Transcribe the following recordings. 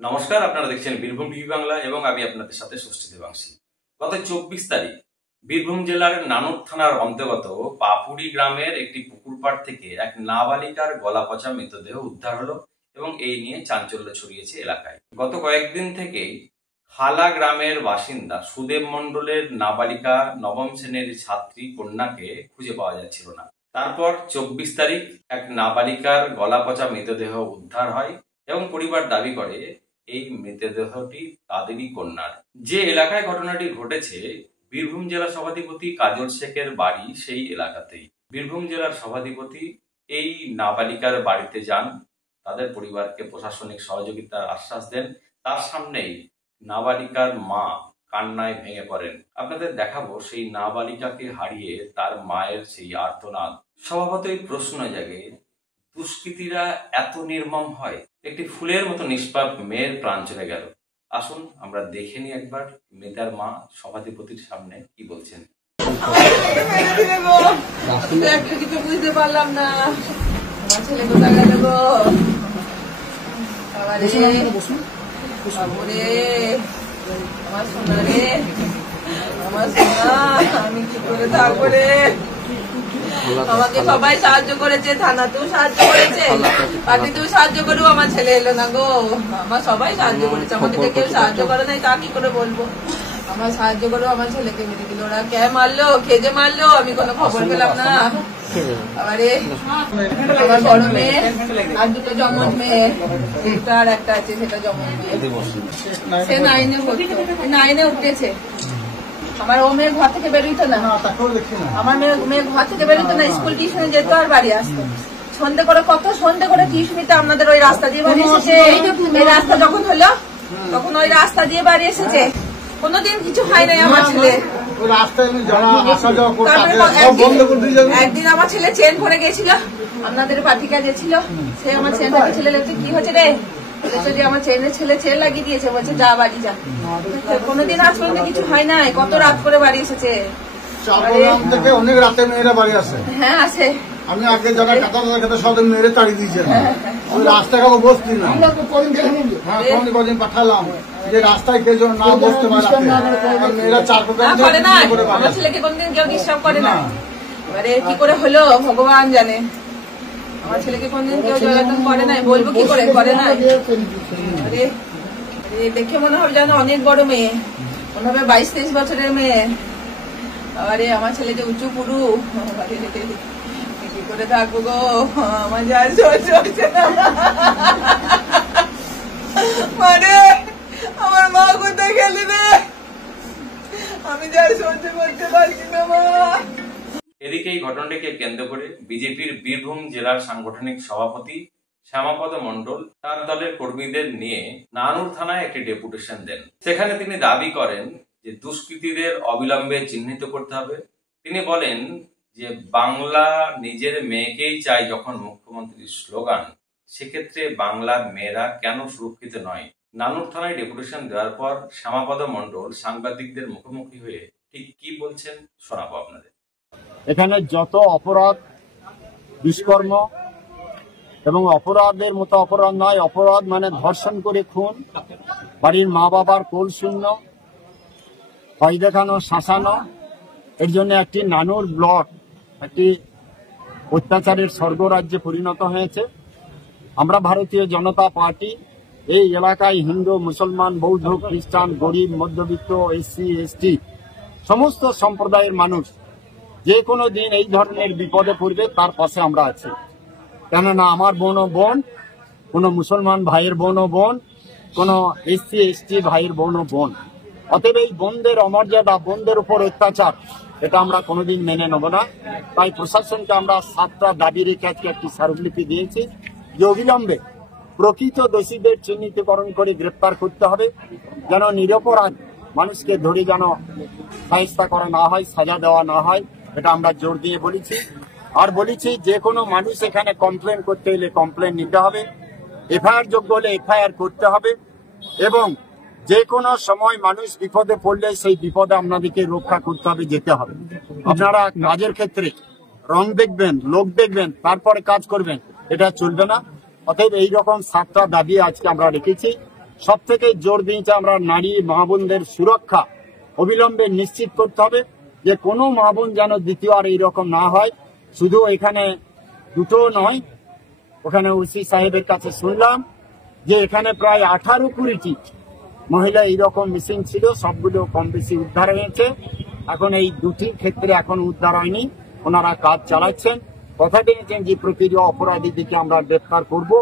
নমস্কার, আপনারা দেখছেন বীরভূম টিভি বাংলা এবং আমি আপনাদের সাথে ষষ্ঠী দেবাংশী। গত 24 তারিখ বীরভূম জেলার নানুর থানার অন্তর্গত পাপুড়ি গ্রামের একটি পুকুর পাড় থেকে এক নাবালিকার গলা পচা মৃতদেহ উদ্ধার হলো এবং এই নিয়ে চাঞ্চল্য ছড়িয়েছে এলাকায়। গত কয়েকদিন থেকেই খালা গ্রামের বাসিন্দা সুদেব মণ্ডলের নাবালিকা নবম শ্রেণীর ছাত্রী কন্যাকে খুঁজে পাওয়া যাচ্ছিল না। তারপর 24 তারিখ এক নাবালিকার গলা পচা মৃতদেহ উদ্ধার হয় এবং পরিবার দাবি করে এই মৃতদেহটি তাদেরই কন্যার। যে এলাকায় ঘটনাটি ঘটেছে বীরভূম জেলা সভাধিপতি কাজল শেখের বাড়ি সেই এলাকাতেই। বীরভূম জেলার সভাধিপতি এই নাবালিকার বাড়িতে যান, তাদের পরিবারকে প্রশাসনিক সহযোগিতার আশ্বাস দেন। তার সামনেই নাবালিকার মা কান্নায় ভেঙে পড়েন। আপনাদের দেখাবো সেই নাবালিকাকে হারিয়ে তার মায়ের সেই আর্তনাদ। স্বভাবতই প্রশ্ন জাগে, দুষ্কৃতীরা এত নির্মম হয়? একটি ফুলের মতো নিষ্পাপ মেয়ের প্রাণ চলে গেল। আসুন আমরা দেখে নিই একবার মৃতার মা সভাধিপতির সামনে কি বলছেন। কিছু বুঝতে পারলাম না, আমার ছেলে কোথায় গেল গো? আমার সোনা রে, আমার সোনা, আমি কি করে থাকবো রে? আমাকে সবাই সাহায্য করেছে, থানাতেও সাহায্য করেছে, পার্টিতেও সাহায্য করেও আমার ছেলে এলো না গো। আমার সবাই সাহায্য করেছে, আমাদেরকে কেউ সাহায্য করে নাই তা কি করে বলবো? আমার সাহায্য করেও আমার ছেলেকে মেরে দিল। ওরা কে মারলো, খেজে মারলো, আমি কোনো খবর পেলাম না। আবারে আমার বড় মেয়ে আর দুটো জমজ মেয়ে, একটা আর একটা আছে, সেটা জমজ মেয়ে, সে 9-এ উঠেছে। আমার ও মেয়ে ঘর থেকে বেরোইতো না, আমার মেয়ে ঘর থেকে বেরোইতো না, স্কুল টিউশনে যেত আর বাড়ি আসতো। সন্ধ্যে করে কত সন্ধ্যে করে টিউশনিতে আমাদের ওই রাস্তা দিয়ে বাড়ি এসেছে। এই রাস্তা যখন হলো তখন ওই রাস্তা দিয়ে বাড়ি এসেছে, কোনোদিন কিছু হয় নাই আমার ছেলে। একদিন আমার ছেলে চেন পরে গেছিল, আপনাদের পাঠিকা গেছিল, সে আমার চেনটাকে ছেলে লেগেছে, কি হচ্ছে রে? আমার চেনের ছেলে চেন লাগিয়ে দিয়েছে, বলছে যা বাড়ি যা। কোনোদিন আজ পর্যন্ত কিছু হয় নাই, কত রাত করে বাড়ি এসেছে। অনেক রাতে মেয়েরা বাড়ি আসে। হ্যাঁ আছে, আমি আগে যারা কাটা সব মেরে তাড়িয়ে দিয়েছে, ওই রাস্তায় কাউ বসতি না। হ্যাঁ কদিন পাঠালাম যে রাস্তায় কেউ না বসতে পারে, মেয়েরা চার করে না। আমার ছেলেকে কোনদিন কেউ ডিস্টার্ব করে না। এবারে কি করে হলো ভগবান জানে। আমার ছেলেকে কোনদিন কেউ জ্বালাতন করে নাই, বলবো কি করে করে নাই। দেখে মনে হবে যেন অনেক বড় মেয়ে, মনে হবে 22-23 বছরের মেয়ে। আরে আমার ছেলে যে উঁচু পুরু, কি করে থাকবো গো? আমার যা চলছে না, মানে আমার মা কোথায় গেলি রে? আমি যা সহ্য করতে পারছি না মা। এদিকে এই ঘটনাটিকে কেন্দ্র করে বিজেপির বীরভূম জেলার সাংগঠনিক সভাপতি শ্যামাপদ মণ্ডল তার দলের কর্মীদের নিয়ে নানুর থানায় একটি ডেপুটেশন দেন। সেখানে তিনি দাবি করেন যে দুষ্কৃতীদের অবিলম্বে চিহ্নিত করতে হবে। তিনি বলেন যে বাংলা নিজের মেয়েকেই চাই যখন মুখ্যমন্ত্রীর স্লোগান, সেক্ষেত্রে বাংলার মেয়েরা কেন সুরক্ষিত নয়? নানুর থানায় ডেপুটেশন দেওয়ার পর শ্যামাপদ মণ্ডল সাংবাদিকদের মুখোমুখি হয়ে ঠিক কি বলছেন শোনাবো আপনাদের। এখানে যত অপরাধ, দুষ্কর্ম এবং অপরাধের মতো অপরাধ নয়, অপরাধ মানে ধর্ষণ করে খুন, বাড়ির মা বাবার কোল শূন্য, ভয় দেখানো, শাসানো, এর জন্য একটি নানুর ব্লক একটি অত্যাচারের স্বর্গরাজ্যে পরিণত হয়েছে। আমরা ভারতীয় জনতা পার্টি এই এলাকায় হিন্দু, মুসলমান, বৌদ্ধ, খ্রিস্টান, গরিব, মধ্যবিত্ত, এসসি, এসটি সমস্ত সম্প্রদায়ের মানুষ যে কোনো দিন এই ধরনের বিপদে পড়বে তার পাশে আমরা আছি। কেননা আমার বোনও বোন, কোনো মুসলমান ভাইয়ের বোনও বোন, কোনো এসসি এসটি ভাইয়ের বোনও বোন। অতএব এই বোনদের অমর্যাদা, বোনদের উপর অত্যাচার, এটা আমরা কোনোদিন মেনে নেব না। তাই প্রশাসনকে আমরা 7টা দাবি রেখে আজকে একটি স্মারকলিপি দিয়েছি যে অবিলম্বে প্রকৃত দোষীদের চিহ্নিতকরণ করে গ্রেপ্তার করতে হবে, যেন নিরপরাধ মানুষকে ধরে যেন শায়েস্তা করা না হয়, সাজা দেওয়া না হয়, এটা আমরা জোর দিয়ে বলেছি। আর বলেছি যে কোনো মানুষ এখানে কমপ্লেন করতে এলে কমপ্লেন নিতে হবে, এফআইআর যোগ্য হলে এফআইআর করতে হবে, এবং যে কোনো সময় মানুষ বিপদে পড়লে সেই বিপদে আপনাদেরকে রক্ষা করতে হবে, যেতে হবে। আপনারা কাজের ক্ষেত্রে রং দেখবেন, লোক দেখবেন, তারপরে কাজ করবেন, এটা চলবে না। অতএব এইরকম 7টা দাবি আজকে আমরা রেখেছি। সব থেকে জোর দিয়েছে আমরা নারী মা বোনদের সুরক্ষা অবিলম্বে নিশ্চিত করতে হবে, যে কোনো মা বোন যেন দ্বিতীয় আর এইরকম না হয়। শুধু এখানে দুটো নয়, ওখানে ওসি সাহেবের কাছে শুনলাম যে এখানে প্রায় 18-20টি মহিলা এইরকম মিসিং ছিল, সবগুলো কম বেশি উদ্ধার হয়েছে। এখন এই দুটির ক্ষেত্রে এখন উদ্ধার হয়নি, ওনারা কাজ চালাচ্ছেন। কথা দিয়েছেন যে প্রতিটি অপরাধীদেরকে আমরা গ্রেফতার করব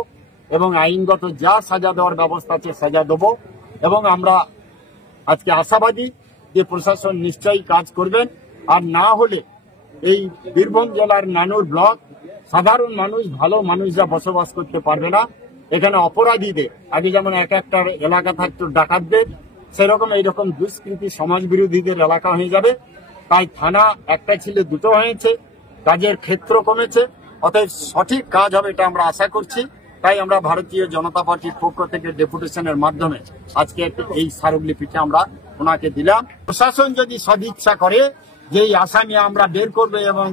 এবং আইনগত যা সাজা দেওয়ার ব্যবস্থা আছে সাজা দেব। এবং আমরা আজকে আশাবাদী যে প্রশাসন নিশ্চয়ই কাজ করবেন। আর না হলে এই বীরভূম জেলার নানুর ব্লক সাধারণ মানুষ, ভালো মানুষরা বসবাস করতে পারবে না। এখানে অপরাধীদের আগে যেমন এক একটা এলাকা থাকতো ডাকাতদের, সেরকম এইরকম দুষ্কৃতী সমাজ বিরোধীদের এলাকা হয়ে যাবে। তাই থানা একটা ছিল দুটো হয়েছে, কাজের ক্ষেত্র কমেছে, অতএব সঠিক কাজ হবে এটা আমরা আশা করছি। তাই আমরা ভারতীয় জনতা পার্টির পক্ষ থেকে ডেপুটেশনের মাধ্যমে আজকে এই স্মারকলিপিটা আমরা ওনাকে দিলাম। প্রশাসন যদি সদিচ্ছা করে যে এই আসামি আমরা বের করবো এবং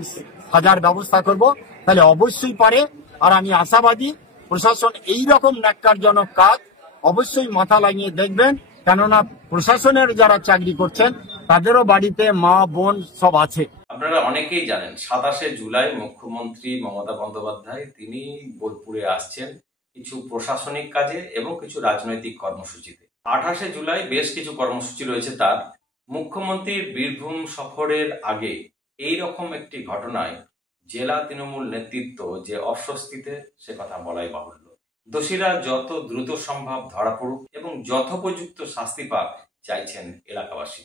সাজার ব্যবস্থা করব, তাহলে অবশ্যই পারে। আর আমি আশাবাদী প্রশাসন এইরকম ন্যাক্কারজনক কাজ অবশ্যই মাথা লাগিয়ে দেখবেন, কেননা প্রশাসনের যারা চাকরি করছেন তাদেরও বাড়িতে মা বোন সব আছে। আপনারা অনেকেই জানেন 27শে জুলাই মুখ্যমন্ত্রী মমতা বন্দ্যোপাধ্যায় তিনি বোলপুরে আসছেন কিছু প্রশাসনিক কাজে এবং কিছু রাজনৈতিক কর্মসূচিতে। 28শে জুলাই বেশ কিছু কর্মসূচি রয়েছে তার। মুখ্যমন্ত্রীর বীরভূম সফরের আগে এই রকম একটি ঘটনায় জেলা তৃণমূল নেতৃত্ব যে অস্বস্তিতে, সে কথা বলাই বাহুল্য। দোষীরা যত দ্রুত সম্ভব ধরা পড়ুক এবং যথোপযুক্ত শাস্তি পাক চাইছেন এলাকাবাসী।